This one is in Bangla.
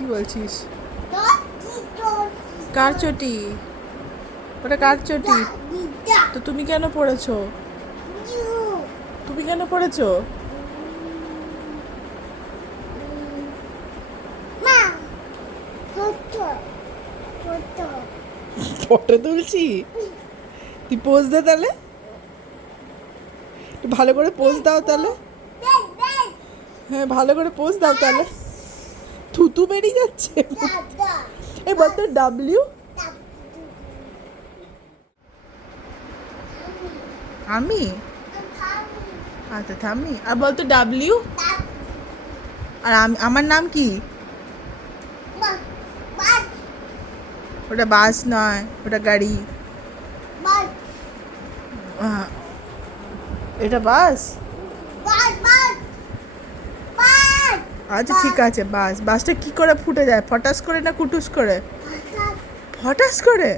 কি বলছিস? কার চটি? ওটা কার চটি? তো তুমি কেন পড়েছো? তুমি কেন পড়েছো? ফটো তুলছি? তুই পোজ দে তাহলে, একটু ভালো করে পোজ দাও তাহলে। হ্যাঁ, ভালো করে পোজ দাও তাহলে। থুতু বেরিয়ে যাচ্ছে। এই বলতো ডাব্লিউ। আমি আচ্ছা থামি। আর বলতো ডাব্লিউ। আর আমার নাম কি? ওটা বাস নয়, ওটা গাড়ি। এটা বাস। আচ্ছা ঠিক আছে, বাসটা কি করে ফুটে যায়? ফটাস করে না কুটুস করে? ফটাস করে।